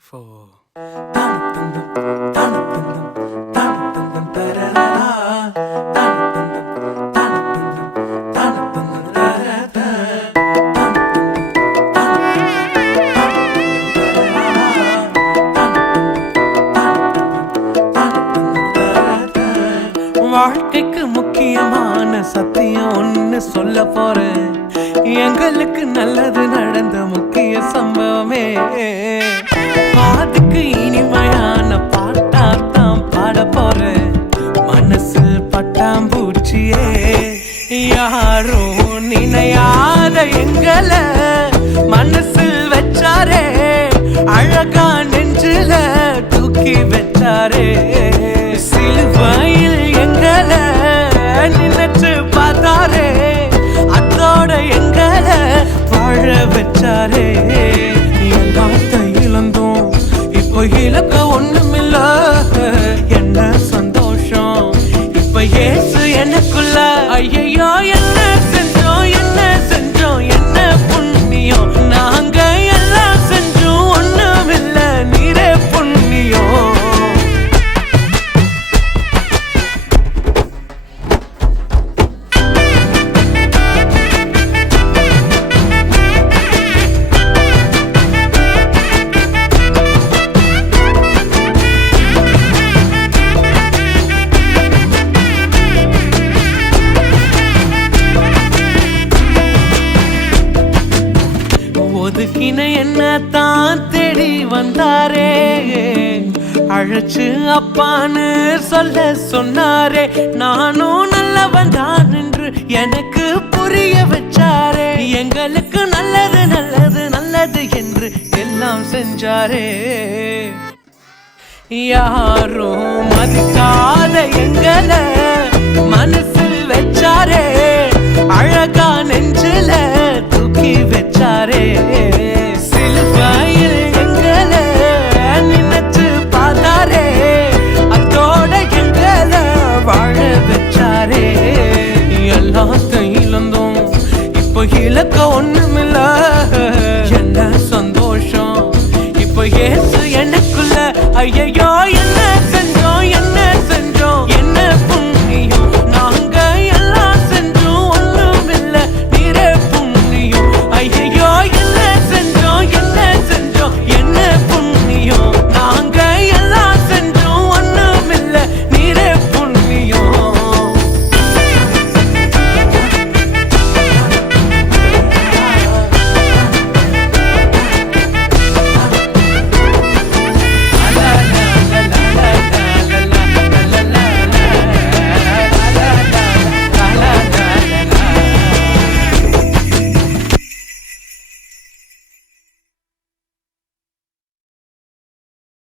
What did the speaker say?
இப்போ வாழ்க்கைக்கு முக்கியமான சத்தியம் ஒன்னு சொல்ல போறேன். எங்களுக்கு நல்லது நடந்த முக்கிய சம்பவமே பாதுக்கு இனிமையான பாட்டாத்தான் பாட போறேன். மனசு பட்டாம்பூச்சியே யாரும் நினையாத எங்களை மனசில் வச்சாரே, அழகா நெஞ்சில தூக்கி வச்சாரே. சிலுவையில் எங்களை நினைச்சு பார்த்தாரே, அதோட எங்களை வாழ வச்சாரே. எங்காத்த இழந்தோம் இப்போ இழக்க ஒண்ணுமில்ல, என்ன சந்தோஷம் இப்ப ஏசு எனக்குள்ள. ஐயோ என்ன செஞ்சோம் என்ன செஞ்சோம் என்ன புண்ணியம், நாங்க எல்லாம் செஞ்சோம் ஒண்ணுமில்ல நீரே புண்ணியம். ஒதுக்கின என்ன தான் தேடி வந்தாரே, அழைச்சு அப்பான்னு சொல்ல சொன்னாரே. நானும் நல்லவன் தான் என்று எனக்கு புரிய வச்சாரே. எங்களுக்கு நல்லது நல்லது நல்லது என்று எல்லாம் செஞ்சாரே. யாரும் மதிக்காத எங்களை மனசில் வச்சாரே,